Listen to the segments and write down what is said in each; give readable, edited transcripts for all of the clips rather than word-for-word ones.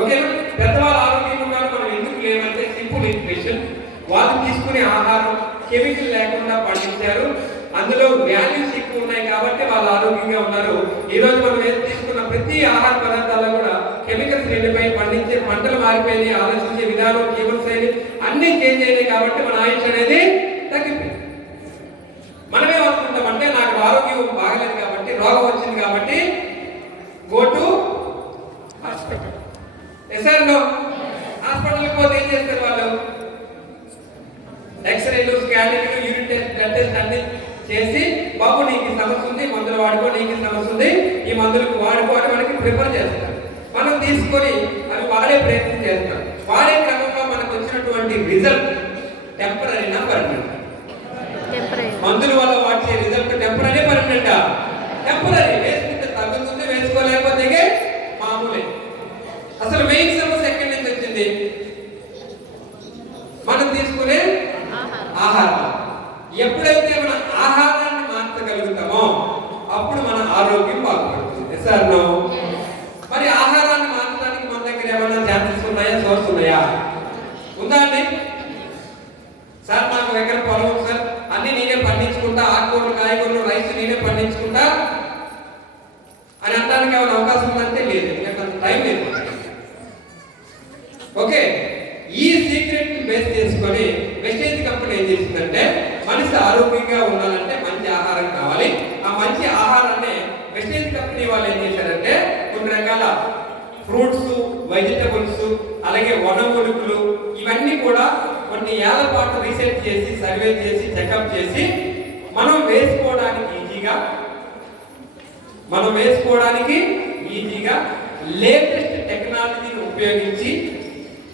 ఓకేనా? పెద్దవాళ్ళు ఆరోగ్యంగా ఉన్నారు, మనం ఎందుకు లేవంటే సింపుల్ న్యూట్రిషన్. వాళ్ళు తీసుకునే ఆహారం కెమికల్ లేకుండా పండించారు, అందులో వాల్యూస్ ఎక్కువ ఉన్నాయి కాబట్టి వాళ్ళు ఆరోగ్యంగా ఉన్నారు. ఈ రోజు మనం తీసుకున్న ప్రతి ఆహార పదార్థాల్లో కూడా కెమికల్స్ నిండిపోయి పండించే పంటలు మారిపోయినాయి, ఆలోచించే విధానం, జీవన శైలి అన్ని చేంజ్ అయినాయి కాబట్టి మన ఆయుష్ అనేది తగ్గిపోయింది. మనమే అనుకుంటాం అంటే నాకు ఆరోగ్యం బాగలేదు కాబట్టి, రోగం వచ్చింది కాబట్టి గో టు హాస్పిటల్. ఎస్ఆర్లో హాస్పిటల్కి పోతే ఏం చేస్తారు వాళ్ళు? ఎక్స్రేలు, స్కానింగ్లు, యూరిన్ టెస్ట్, బ్లడ్ టెస్ట్ అన్ని చేసి బాబు నీకు సమస్య ఉంది, మందులు వాడుకో, నీకు సమస్య ఉంది, ఈ మందులకు వాడుకో అని మనకి ప్రిఫర్ చేస్తారు. మనం తీసుకొని అవి వాడే ప్రయత్నం చేస్తాం. వాడే క్రమంలో మనకు వచ్చినటువంటి రిజల్ట్ టెంపరీనా పర్మనెంట్? మందుల వల్ల వచ్చే రిజల్ట్ టెంపరీ పర్మనెంటా? టెంపరీ. వేసుకుంటే తగ్గుతుంది, వేసుకోలేకపోతే మామూలే. అసలు మెయిన్ సమస్య ఎక్కడి నుంచి వచ్చింది? మనం తీసుకునే ఆహారం. ఎప్పుడైతే మన ఆహారాన్ని మార్చగలుగుతామో అప్పుడు మన ఆరోగ్యం బాగుపడుతుంది. Sir no? మరి ఆహారాన్ని మార్చడానికి మన దగ్గర ఏమైనా ఛాన్సెస్ ఉన్నాయా, సోర్స్ ఉన్నాయా? ఉందా అండి? సార్ నాకు దగ్గర పొలం ఉంది సార్, అన్ని నేనే పండించుకుంటా, ఆకుకూరలు, కాయగూరలు, రైస్ నేనే పండించుకుంటా అని అనడానికి ఏమైనా అవకాశం ఉందంటే లేదు, ఎందుకంటే టైం లేదు. ఓకే, ఈ సీక్రెట్ బేస్ చేసుకొని వెస్టేజ్ కంపెనీ ఏం చేసిందంటే మనిషి ఆరోగ్యంగా ఉండాలంటే మంచి ఆహారం కావాలి. ఆ మంచి ఆహారాన్ని వెస్టేజ్ కంపెనీ వాళ్ళు ఏం చేశారంటే కొన్ని రకాల ఫ్రూట్స్, వెజిటబుల్స్, అలాగే వనమూలికలు ఇవన్నీ కూడా కొన్ని ఏళ్ల పాటు రీసెర్చ్ చేసి, సర్వే చేసి, చెకప్ చేసి మనం వేసుకోవడానికి ఈజీగా లేటెస్ట్ టెక్నాలజీని ఉపయోగించి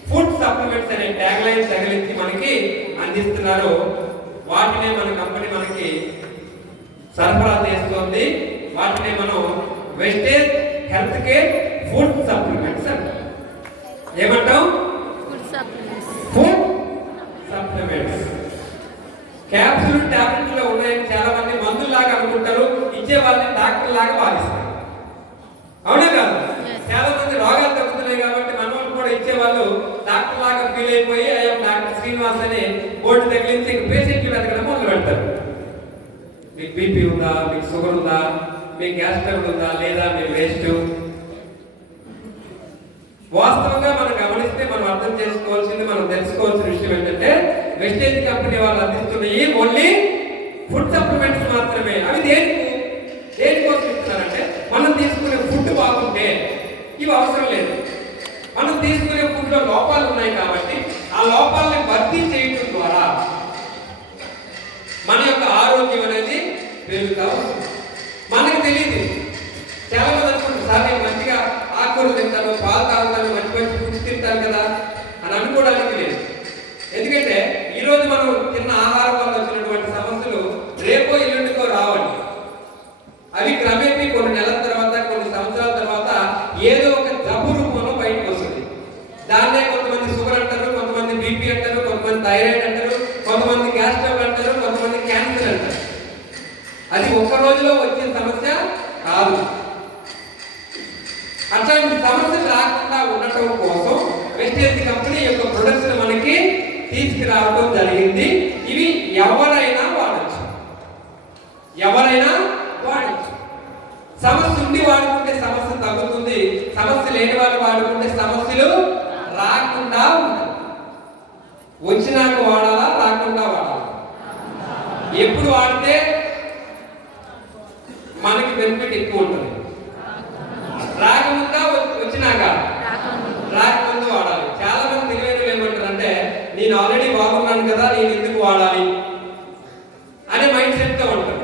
ఫుడ్ సప్లిమెంట్స్ అనే ట్యాగ్ లైన్ తగిలించి మనకి అందిస్తున్నారు. వాటినే మన కంపెనీ మనకి సరఫరా చేస్తుంది. వాటినే మనం wastage health care food supplements అంటాం. ఏమంటాం? Food supplements. క్యాప్సూల్, టాబ్లెట్లు ఉన్నాయని చాలా మంది మందులాగా అనుకుంటారు, ఇచ్చే వాళ్ళని డాక్టర్ లాగా భావిస్తారు. అవునా కాదు? చాలా మంది రోగాలు తగ్గుతున్నాయి కాబట్టి మనోళ్ళు కూడా ఇచ్చేవాళ్ళు డాక్టర్ లాగా ఫీల్ అయిపోయి అయ్యా డాక్టర్ శ్రీనివాస్ అని బోర్డు తగిలించి పేషెంట్లు వెతకడం మొదలు పెడతారు. మీకు బీపీ ఉందా, మీకు షుగర్ ఉందా, మీకు గ్యాస్ ట్రబుల్ ఉందా, లేదా మీరు వేస్ట్. వాస్తవంగా మనం గమనిస్తే మనం అర్థం చేసుకోవాల్సింది, మనం తెలుసుకోవాల్సిన విషయం ఏంటంటే వెస్టేజ్ కంపెనీ వాళ్ళు అందిస్తున్నాయి ఓన్లీ ఫుడ్ సప్లిమెంట్స్ మాత్రమే. అవి దేనికోసం ఇస్తున్నారంటే మనం తీసుకునే ఫుడ్ బాగుంటే ఇవి అవసరం లేదు. మనం తీసుకునే ఫుడ్ లో లోపాలు ఉన్నాయి కాబట్టి ఆ లోపాలని భర్తీ చేయడం ద్వారా మన యొక్క ఆరోగ్యం అనేది పెరుగుతా ఉంటుంది. మనకు తెలియదు. చాలా మంది అనుకుంటారు సార్ నేను మంచిగా ఆకుకూరలు తింటాను, పాలు తాగుతాను, మంచి మంచి ఫుడ్స్ తింటాను కదా అని అనుకోవడానికి లేదు. ఎందుకంటే ఈరోజు మనం తిన్న ఆహారం వల్ల వచ్చినటువంటి సమస్యలు రేపో ఎల్లుండికో రావండి. అవి క్రమేపీ కొన్ని నెలల తర్వాత, కొన్ని సంవత్సరాల తర్వాత ఏదో ఒక జబ్బు రూపంలో బయటకు వస్తుంది. దాన్నే కొంతమంది షుగర్ అంటారు, కొంతమంది బీపీ అంటారు, కొంతమంది థైరాయిడ్ అంటారు, కొంతమంది గ్యాస్ ట్రబుల్ అంటారు, కొంతమంది క్యాన్సర్ అంటారు. అది ఒక్క రోజులో వచ్చిన సమస్య కాదు. అట్లాంటి సమస్యలు రాకుండా ఉండటం కోసం వెస్టేజ్ కంపెనీ యొక్క ప్రొడక్ట్స్ మనకి తీసుకురావడం జరిగింది. ఇవి ఎవరైనా వాడచ్చు. సమస్య ఉండి వాడుకుంటే సమస్య తగ్గుతుంది, సమస్య లేని వాళ్ళు వాడుకుంటే సమస్యలు రాకుండా ఉంటాయి. వచ్చినాక వాడాలా, రాకుండా వాడాలా? ఎప్పుడు వాడితే మనకి బెనిఫిట్ ఎక్కువ ఉంటుంది? రాకముందా, వచ్చినాక? రాకముందు వాడాలి. చాలా మంది తెలివైన ఏమంటారు అంటే నేను ఆల్రెడీ బాగున్నాను కదా, నేను ఎందుకు వాడాలి అనే మైండ్ సెట్ తో ఉంటారు.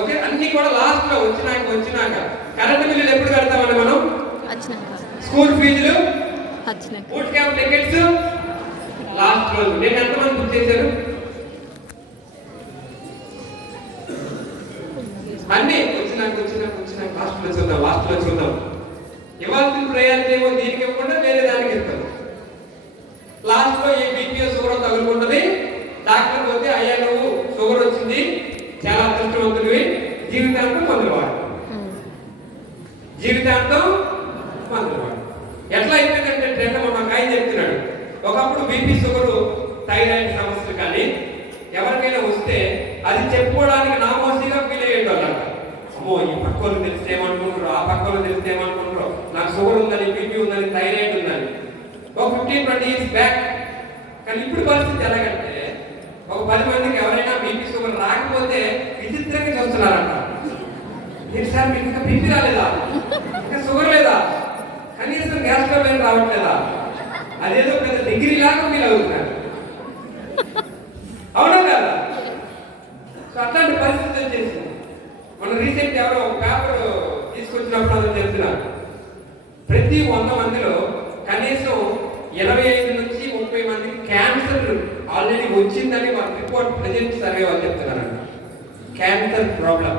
ఓకే, అన్ని కూడా లాస్ట్ లో వచ్చినాక. కరెంట్ బిల్లులు ఎప్పుడు కడతామండి మనం? స్కూల్ ఫీజులు, బూట్ క్యాంప్ టికెట్స్ లాస్ట్ రోజు. నేను ఎంతమంది బుక్ చేశారు? అన్ని వచ్చినాక లాస్ట్ లో చూద్దాం. ఇవ్వాల్సిన ప్రయారిటీ ఏమో దీనికి ఇవ్వకుండా వేరే దానికి ఇస్తాం. లాస్ట్ లో ఏ బీపీఓ షుగర్ తగులుకుంటుంది. డాక్టర్ పోతే అయ్యా నువ్వు షుగర్ వచ్చింది, చాలా అదృష్టవంతుడివి, జీవితాంతం మందులు వాడు. బీపీ, షుగరు, థైరాయిడ్ సమస్యలు కానీ ఎవరికైనా వస్తే అది చెప్పుకోవడానికి నామోసీగా ఫీల్ అయ్యేటోళ్ళంట. అమ్మో, ఈ పక్కలు తెలిస్తే ఏమనుకుంటారు, ఆ పక్కలు తెలిస్తే ఏమనుకుంటారు, నాకు షుగర్ ఉందని, బీపీ ఉందని, థైరాయిడ్ ఉందని. ఒక 15-20 years బ్యాక్. కానీ ఇప్పుడు పరిస్థితి ఎలాగంటే ఒక 10 మందికి ఎవరైనా బీపీ, షుగర్ రాకపోతే విచిత్రంగా చూస్తున్నారంట. ఏంటి సార్, మీకు ఇంకా బీపీ రాలేదా, ఇంకా షుగర్ లేదా, కనీసం గ్యాస్ ట్రబుల్ రావట్లేదా, అదేదో పెద్ద డిగ్రీ లాగా ఫీల్ అవుతున్నారు. అవునా కదా? సో అట్లాంటి పరిస్థితి వచ్చేసింది. మన రీసెంట్ ఎవరో ఒక పేపర్ తీసుకొచ్చినప్పుడు అందరూ చెప్తున్నారు, ప్రతి 100 మందిలో కనీసం 25 నుంచి 30 మందికి క్యాన్సర్ ఆల్రెడీ వచ్చిందని మన రిపోర్ట్ ప్రజెంట్ సర్వే వాళ్ళు చెప్తున్నారండి. Cancer problem.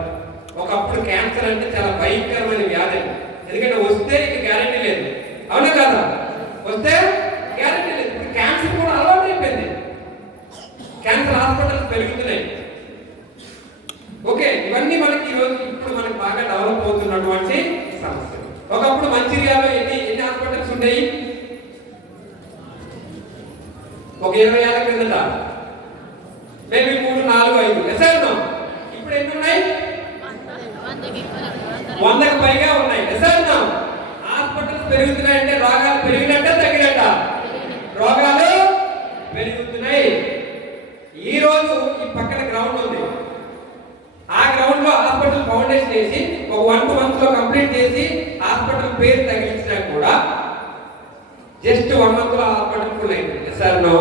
ఒకప్పుడు క్యాన్సర్ అంటే చాలా భయంకరమైన వ్యాధి, ఎందుకంటే వస్తే ఇక గ్యారెంటీ లేదు. అవునా కదా? వస్తే గ్యారెంటీ లేదు. ఇప్పుడు క్యాన్సర్ కూడా అలవాటు అయిపోయింది. క్యాన్సర్ హాస్పిటల్స్ పెరుగుతున్నాయి. ఓకే, ఇవన్నీ మనకి ఈరోజు ఇప్పుడు మనకి బాగా డెవలప్ అవుతున్నటువంటి సమస్య. ఒకప్పుడు మంచిర్యాలలో ఎన్ని హాస్పిటల్స్ ఉండేవి? ఒక 20 ఏళ్ల క్రిందట మేబీ 3, 4, 5 ఎస్ఐన్నాం. ఇప్పుడు ఎన్ని ఉన్నాయి? 100కి పైగా ఉన్నాయి. ఎస్ఐన్నాం. హాస్పిటల్స్ పెరుగుతున్నాయంటే రోగాలు పెరిగినట్టే తగ్గినట్ట? రోగాలు పెరుగుతున్నాయి. ఈ రోజు ఈ పక్కన గ్రౌండ్ ఉంది. ఆ గ్రౌండ్ లో హాస్పిటల్ ఫౌండేషన్ వేసి ఒక 1-2 months లో కంప్లీట్ చేసి హాస్పిటల్ పేరు తగిలించినా కూడా జస్ట్ 1 month లో హాస్పిటల్ ఫుల్ అయింది. Sir no.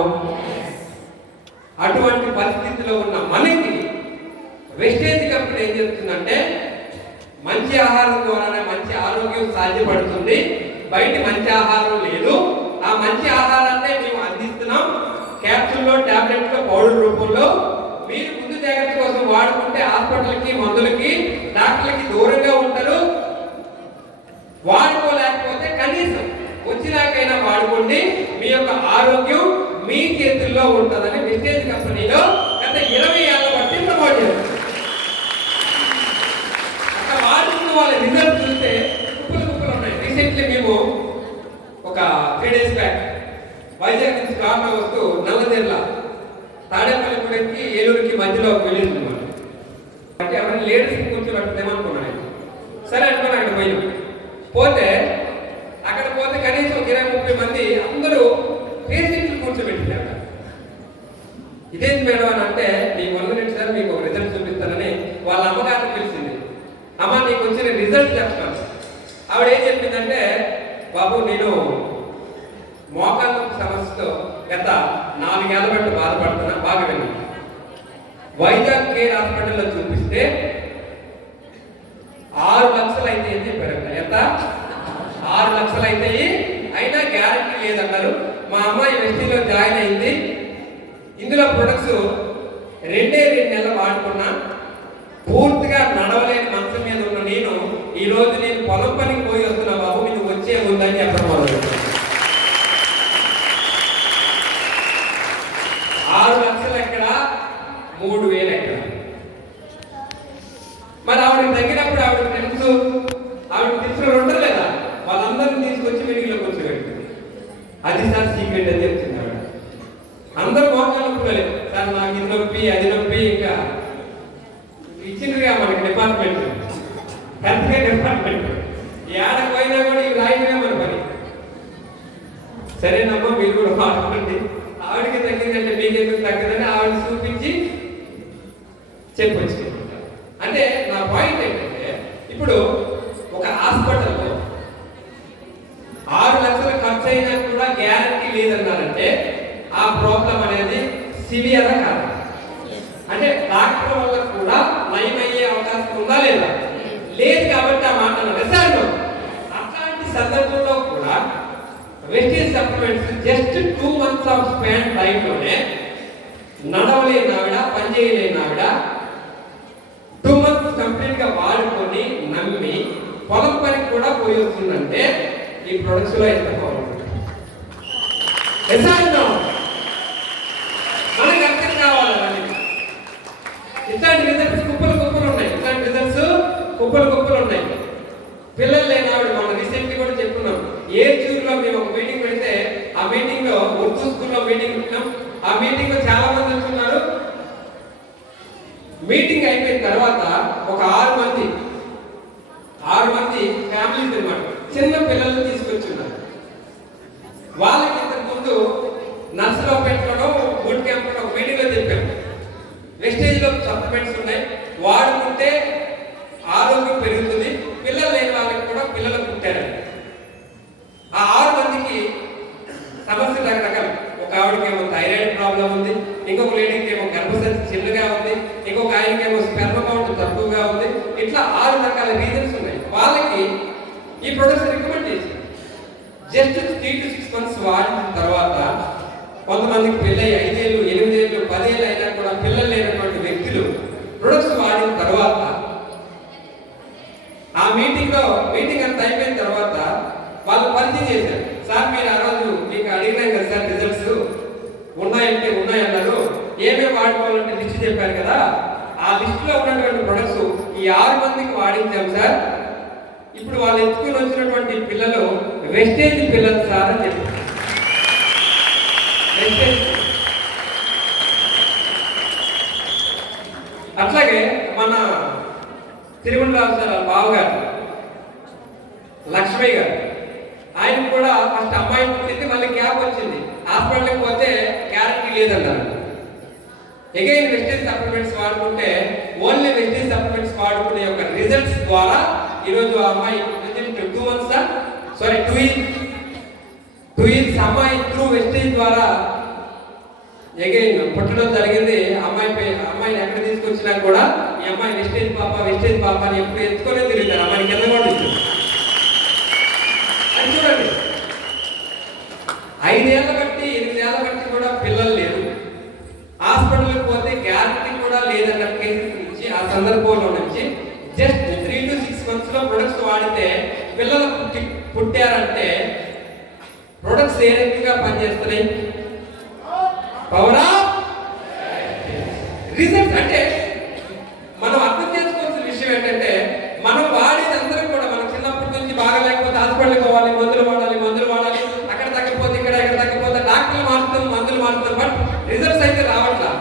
అటువంటి పరిస్థితిలో ఉన్న మనకి వెస్టేజ్ కంపెనీ ఏం చెప్తుందంటే, మంచి ఆహారం ద్వారానే మంచి ఆరోగ్యం సాధ్యపడుతుంది. బయట మంచి ఆహారం లేదు. ఆ మంచి ఆహారాన్నే మేము అందిస్తున్నాం. క్యాప్సూల్లో, టాబ్లెట్లో, పౌడర్ రూపంలో. మీరు ముందు జాగ్రత్త కోసం వాడుకుంటే హాస్పిటల్కి, మందులకి, డాక్టర్లకి దూరంగా ఉంటారు. వాడుకోలేకపోతే కనీసం వచ్చినాకైనా వాడుకోండి. మీ యొక్క ఆరోగ్యం మీ చేతుల్లో ఉంటుందని వెస్టేజ్ కంపెనీలో గత 20 ఏళ్ల బట్టి ప్రమోట్ చేస్తారు. అక్కడ వాడుకున్న వాళ్ళ రిజల్ట్ చూస్తే కుప్పలు ఉన్నాయి. రీసెంట్లీ మేము ఒక 3 days బ్యాక్ వైజాగ్ నుంచి కార్లో వస్తూ నల్లదేర్ల తాడేపల్లిగూడెంకి, ఏలూరుకి మధ్యలో వెళ్ళింది. అంటే ఎవరైనా లేడీస్ కూర్చోబెట్టదేమనుకున్నాను. సరే అనుకుని అక్కడ పోతే అక్కడ పోతే కనీసం 20-30 మంది అందరూ పేషెంట్లు కూర్చోబెట్టారు. ఇదేంటి మేడం అని అంటే, మీకు 1 minute సార్ మీకు ఒక రిజల్ట్ చూపిస్తానని వాళ్ళ అమ్మగారిని పిలిచింది. అమ్మ, నీకు వచ్చిన రిజల్ట్ చెప్తాను. ఆవిడ ఏం చెప్పిందంటే, బాబు నేను మోకాళ్ళ సమస్యతో గత 4 ఏళ్ల బట్టి బాధపడుతున్నా. బాగా వెళ్ళి వైజాగ్ కేర్ హాస్పిటల్లో చూపిస్తే 6 లక్షలు అయితే అని చెప్పారు. ఎంత? 6 లక్షలు అవుతాయి. అయినా గ్యారెంటీ లేదన్నారు. మా అమ్మాయి వెస్టీలో జాయిన్ అయింది. ఇందులో ప్రొడక్ట్స్ 2 నెలలు వాడుకున్నా. పూర్తిగా నడవలేని మంచం మీద ఉన్న నేను ఈ రోజు నేను పొలం పనికి పోయి వస్తున్నా బాబు, మీకు వచ్చే ఉందని చెప్పడం మొదలు. 6 లక్షలు ఎక్కడ, 3,000 ఎక్కడ? మరి ఆవిడకి తగ్గినప్పుడు ఆవిడకి తెలుసు, ఆవిడకి తెలిసిన ఉండరు లేదా, వాళ్ళందరినీ తీసుకొచ్చి వెలుగులో కూర్చోబెట్టింది. అది సార్ సీక్రెట్ అని చెప్తుంది ఆవిడ. అందరూ మోకాలు నొప్పుకోలేదు సార్, నాకు ఇది నొప్పి, అది నొప్పి. ఇంకా ఇచ్చిండ్రుగా మనకి డిపార్ట్మెంట్, హెల్త్ కేర్ డిపార్ట్మెంట్. ఏడకు పోయినా కూడా ఇవి రాయడమే మన పని. సరేనమ్మా, మీరు కూడా వాడుకోండి. ఆవిడకి తగ్గిందంటే మీకెందుకు తగ్గదని ఆవిడ చూపించి చెప్పొచ్చు. అంటే నా పాయింట్ ఏంటంటే, ఇప్పుడు ఒక హాస్పిటల్లో 6 లక్షలు ఖర్చు అయినా కూడా గ్యారంటీ లేదన్నారంటే ఆ ప్రాబ్లం అనేది సివియరా కాదు? అంటే డాక్టర్ వల్ల కూడా నయం అయ్యే అవకాశం ఉందా లేదా? లేదు. కాబట్టి ఆ మాట అన్నాడు. అట్లాంటి సందర్భంలో కూడా wastage supplements just 2 months of span టైంలోనే నడవలేని ఆవిడ, పనిచేయలేని ఆవిడ 2 months కంప్లీట్ గా వాడుకొని నమ్మి పొలం పనికి కూడా పోయి వస్తుందంటే ఈ ప్రొడక్ట్స్ లో ఎంత బాగుంటుంది. మనకి అర్థం కావాలి. ఇట్లాంటి రిజల్ట్స్ కుప్పలు ఉన్నాయి. ఇట్లాంటి రిజల్ట్స్ కుప్పలు ఉన్నాయి. పిల్లలు లేని ఆవిడ మనం రీసెంట్లీ కూడా చెప్పుకున్నాం. ఏచూరులో మేము ఒక మీటింగ్ పెడితే ఆ మీటింగ్ లో ఉర్దూ స్కూల్లో మీటింగ్ పెట్టినాం. ఆ మీటింగ్ లో చాలా మంది వస్తున్నారు. మీటింగ్ అయిపోయిన తర్వాత ఒక 6 మంది ఫ్యామిలీస్ అన్నమాట, చిన్న పిల్లల్ని తీసుకొచ్చున్నారు. వాళ్ళకి ఇంతకు ముందు నర్సులో పెట్టడం, బూట్ క్యాంప్ ఒక మీటింగ్ లో చెప్పాం, వెస్టేజ్ లో సప్లిమెంట్స్ ఉన్నాయి, వాడుకుంటే ఆరోగ్యం పెరుగుతుంది, పిల్లలు లేని వాళ్ళకి కూడా పిల్లలు పుట్టారని. ఆ 6 మందికి సమస్యలు రకరకాలు. ఒక ఆవిడకేమో థైరాయిడ్ ప్రాబ్లం ఉంది, ఇంకొక లేడీకి ఏమో గర్భసంచి చిన్నగా ఉంది, ఇంకొక ఆయనకేమో స్పెర్మ్ కౌంట్ తక్కువగా ఉంది. ఇట్లా 6 రకాల రీజన్స్ ఉన్నాయి. వాళ్ళకి ఈ ప్రొడక్ట్స్ రికమెండ్ చేసి జస్ట్ 3 to 6 months వాడిన తర్వాత, కొంతమందికి పెళ్ళి 5 ఏళ్ళు, 8 ఏళ్ళు, 10 ఏళ్ళు అయినా కూడా పిల్లలు లేనటువంటి వ్యక్తులు ప్రొడక్ట్స్ వాడిన తర్వాత, ఆ మీటింగ్ అంతా అయిపోయిన తర్వాత వాళ్ళు పరిచయం చేశారు. సార్ మీరు ఆ రోజు మీకు అడిగినాం కదా సార్, రిజల్ట్స్ ఉన్నాయన్నారు, ఏమేమి వాడుకోవాలంటే లిస్ట్ చెప్పారు కదా, ఆ లిస్ట్ లో ఉన్నటువంటి ప్రొడక్ట్స్ ఈ 6 మందికి వాడించాం సార్. ఇప్పుడు వాళ్ళు ఎత్తుకుని వచ్చినటువంటి పిల్లలు వెస్టేజ్ పిల్లలు సార్ అని చెప్పారు. అట్లాగే మన తిరుమలరావు సార్ బావగారు లక్ష్మయ్య గారు, ఆయన కూడా ఫస్ట్ అమ్మాయి పుట్టింది, మళ్ళీ క్యాప్ వచ్చింది, హాస్పిటల్కి పోతే గ్యారంటీ లేదన్నారు. అగైన్ వెస్టేజ్ సప్లిమెంట్స్ వాడుకుంటే, ఓన్లీ వెస్టేజ్ సప్లిమెంట్స్ వాడుకునే యొక్క రిజల్ట్స్ ద్వారా ఈరోజు ఆ అమ్మాయి 2 years అమ్మాయి త్రూ వెస్టేజ్ ద్వారా అగైన్ పుట్టడం జరిగింది. అమ్మాయిని ఎక్కడ తీసుకొచ్చినా కూడా ఈ అమ్మాయి వెస్టేజ్ పాప అని ఎప్పుడు ఎత్తుకొనే తిరుగుతారు. అమ్మాయిని కింద కూడా ఇస్తారు. అది చూడండి, 5 ఏళ్ళ బట్టి 8 ఏళ్ళ బట్టి కూడా పిల్లలు లేరు, హాస్పిటల్కి పోతే గ్యారంటీ కూడా లేదన్న కేసెస్ నుంచి, ఆ సందర్భంలో నుంచి జస్ట్ 3 to 6 months లో ప్రొడక్ట్స్ వాడితే పిల్లలు పుట్టారంటే ప్రొడక్ట్స్ ఏ రకంగా పనిచేస్తున్నాయి? Power of results. అంటే మనం అర్థం చేసుకోవాల్సిన విషయం ఏంటంటే, మనం వాడేది అందరం కూడా, మనం చిన్నప్పటి నుంచి బాగా లేకపోతే హాస్పిటల్కి పోవాలి, మందులు వాడాలి, అక్కడ తగ్గిపోతే ఇక్కడ తగ్గిపోతే డాక్టర్లు మారుతాం, మందులు మారుతాం, బట్ రిజల్ట్స్ అయితే రావట్లా.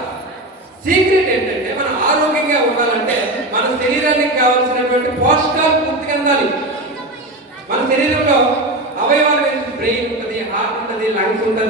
సీక్రెట్ ఏంటంటే, మనం ఆరోగ్యంగా ఉండాలంటే మన శరీరానికి కావాల్సినటువంటి పోషకాలు పూర్తిగా అందాలి. మన శరీరంలో అవయవాలు, బ్రెయిన్ ఉంటుంది, హార్ట్ ఉంటుంది, లంగ్స్ ఉంటుంది.